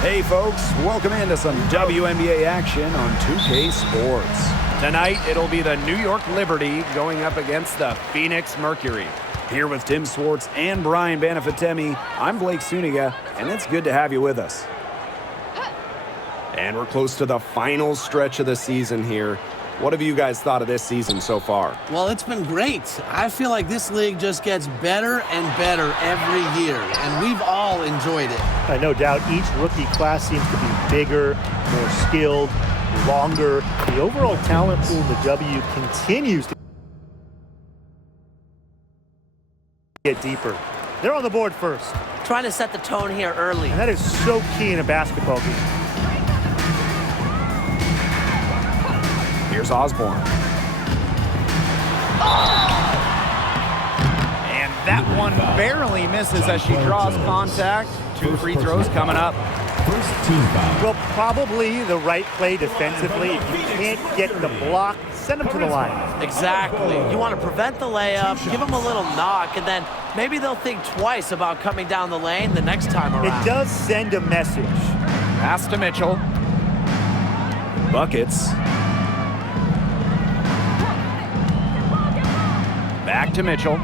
Hey folks, welcome into some WNBA action on 2K Sports. Tonight, it'll be the New York Liberty going up against the Phoenix Mercury. Here with Tim Swartz and Brian Banafitemi, I'm Blake Suniga, and it's good to have you with us. And we're close to the final stretch of the season here. What have you guys thought of this season so far? Well, it's been great. I feel like this league just gets better and better every year, and we've all enjoyed it. No doubt each rookie class seems to be bigger, more skilled, longer. The overall talent pool in the W continues to get deeper. They're on the board first. Trying to set the tone here early. And that is so key in a basketball game. Here's Osborne. And that one barely misses as she draws contact. 2 free throws coming up. Well, probably the right play defensively. If you can't get the block, send them to the line. Exactly. You want to prevent the layup, give them a little knock, and then maybe they'll think twice about coming down the lane the next time around. It does send a message. Pass to Mitchell. Buckets. Back to Mitchell.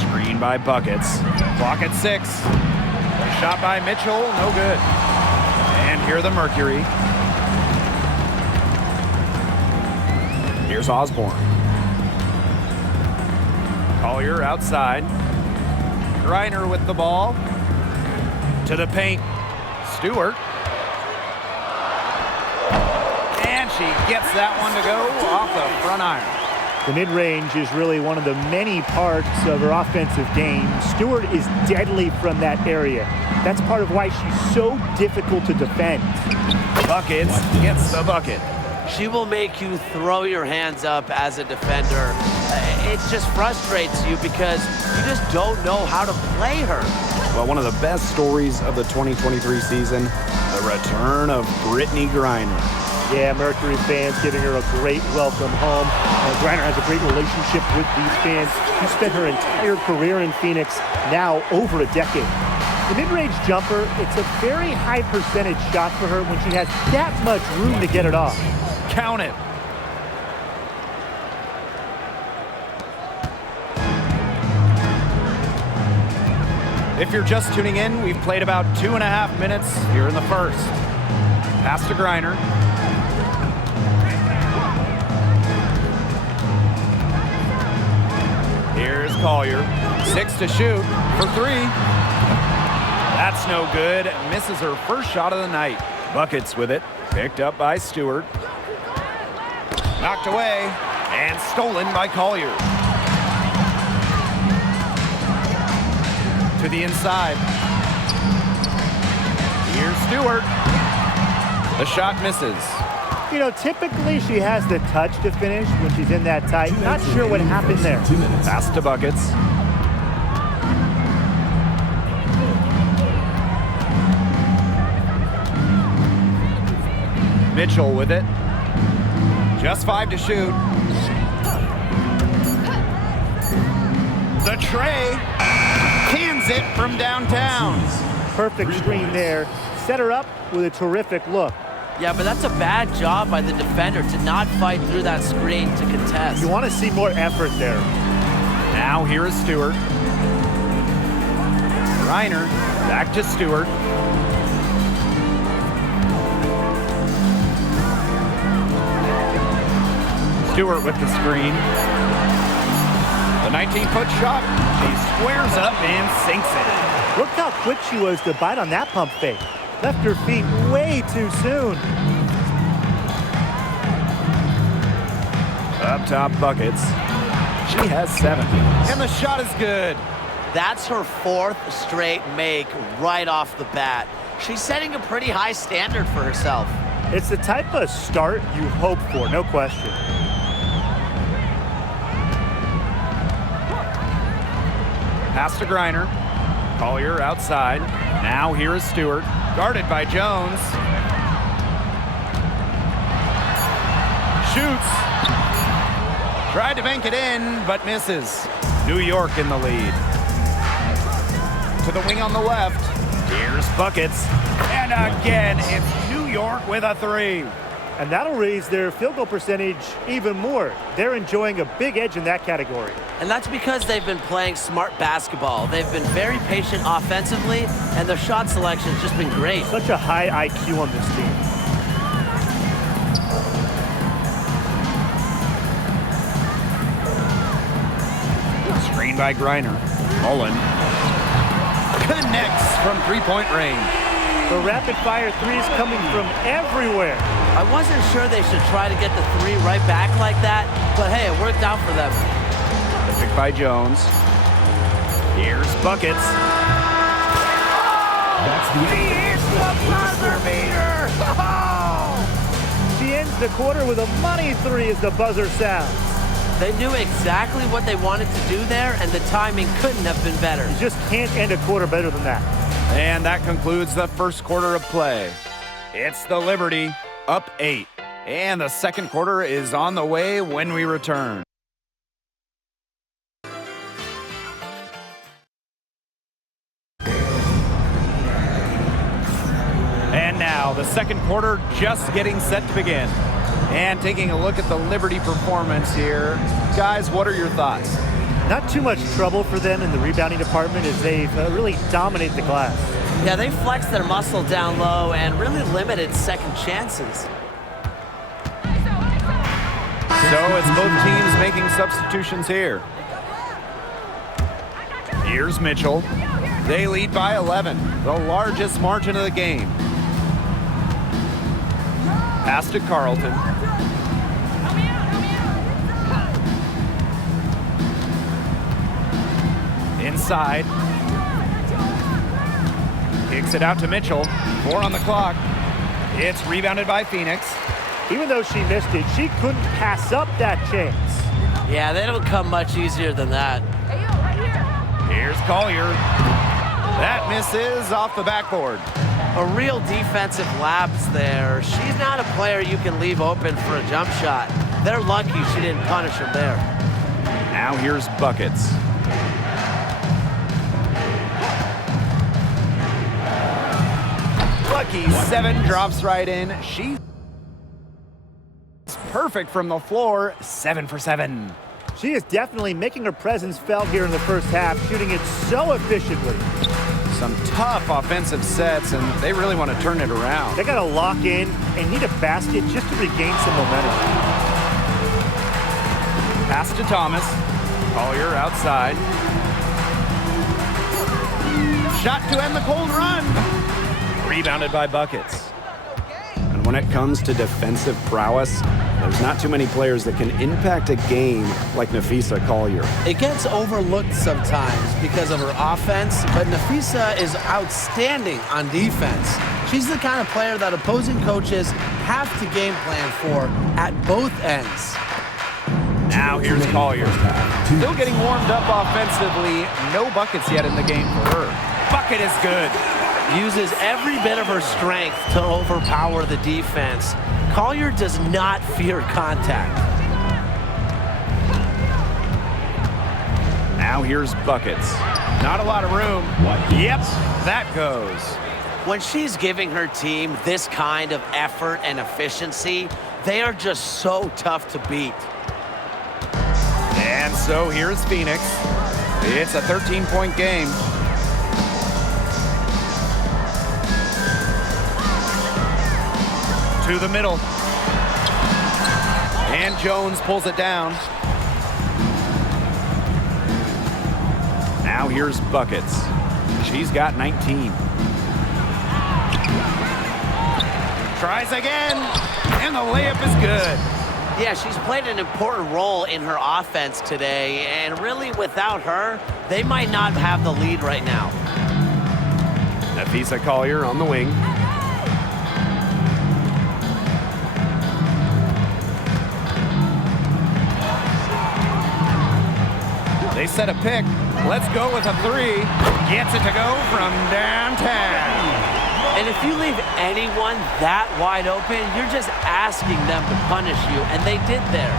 Screen by Buckets. Clock at 6. A shot by Mitchell, no good. And here the Mercury. Here's Osborne. Collier outside. Griner with the ball. To the paint. Stewart. And she gets that one to go off the front iron. The mid-range is really one of the many parts of her offensive game. Stewart is deadly from that area. That's part of why she's so difficult to defend. Buckets gets the bucket. She will make you throw your hands up as a defender. It just frustrates you because you just don't know how to play her. Well, one of the best stories of the 2023 season, the return of Brittney Griner. Yeah, Mercury fans giving her a great welcome home. Griner has a great relationship with these fans. She spent her entire career in Phoenix, now over a decade. The mid-range jumper, it's a very high percentage shot for her when she has that much room to get it off. Count it. If you're just tuning in, we've played about 2.5 minutes here in the first. Pass to Griner. Here's Collier. 6 to shoot for 3. That's no good. Misses her first shot of the night. Buckets with it. Picked up by Stewart. Knocked away and stolen by Collier. To the inside. Here's Stewart. The shot misses. You know, typically she has the touch to finish when she's in that tight. Not sure what happened there. Pass to Buckets. Mitchell with it. Just 5 to shoot. The tray cans it from downtown. Perfect screen there. Set her up with a terrific look. Yeah, but that's a bad job by the defender to not fight through that screen to contest. You want to see more effort there. Now here is Stewart. Griner back to Stewart. Stewart with the screen. The 19-foot shot. She squares up and sinks it. Look how quick she was to bite on that pump fake. Left her feet way too soon. Up top, Buckets. She has 7. And the shot is good. That's her 4th straight make right off the bat. She's setting a pretty high standard for herself. It's the type of start you hope for, no question. Pass to Griner. Collier outside. Now here is Stewart. Guarded by Jones. Shoots. Tried to bank it in, but misses. New York in the lead. To the wing on the left. Here's buckets. And again, it's New York with a three. And that'll raise their field goal percentage even more. They're enjoying a big edge in that category. And that's because they've been playing smart basketball. They've been very patient offensively, and their shot selection has just been great. Such a high IQ on this team. Screen by Griner. Mullen connects from three-point range. The rapid-fire threes coming from everywhere. I wasn't sure they should try to get the three right back like that, but hey, it worked out for them. The pick by Jones. Here's buckets. That's the buzzer beater. She ends the quarter with a money three as the buzzer sounds. They knew exactly what they wanted to do there, and the timing couldn't have been better. You just can't end a quarter better than that. And that concludes the first quarter of play. It's the Liberty, up 8. And the second quarter is on the way when we return. And now the second quarter just getting set to begin. And taking a look at the Liberty performance here. Guys, what are your thoughts? Not too much trouble for them in the rebounding department as they've really dominated the glass. Yeah, they flexed their muscle down low and really limited second chances. So it's both teams making substitutions here. Here's Mitchell. They lead by 11, the largest margin of the game. Pass to Carlton. Inside. Kicks it out to Mitchell. 4 on the clock. It's rebounded by Phoenix. Even though she missed it, she couldn't pass up that chance. Yeah, they don't come much easier than that. Here's Collier. That misses off the backboard. A real defensive lapse there. She's not a player you can leave open for a jump shot. They're lucky she didn't punish him there. Now here's buckets. Lucky 7 drops right in. She's perfect from the floor. 7 for 7. She is definitely making her presence felt here in the first half, shooting it so efficiently. Some tough offensive sets, and they really want to turn it around. They got to lock in and need a basket just to regain some momentum. Pass to Thomas. Collier outside. Shot to end the cold run. Rebounded by buckets. And when it comes to defensive prowess, there's not too many players that can impact a game like Nafisa Collier. It gets overlooked sometimes because of her offense, but Nafisa is outstanding on defense. She's the kind of player that opposing coaches have to game plan for at both ends. Now here's Collier. Still getting warmed up offensively. No buckets yet in the game for her. Bucket is good. Uses every bit of her strength to overpower the defense. Collier does not fear contact. Now here's buckets. Not a lot of room. Yep, that goes. When she's giving her team this kind of effort and efficiency, they are just so tough to beat. And so here's Phoenix. It's a 13-point game. To the middle. And Jones pulls it down. Now here's buckets. She's got 19. Tries again, and the layup is good. Yeah, she's played an important role in her offense today, and really without her, they might not have the lead right now. Nafisa Collier on the wing. They set a pick. Let's go with a 3. Gets it to go from downtown. And if you leave anyone that wide open, you're just asking them to punish you, and they did there.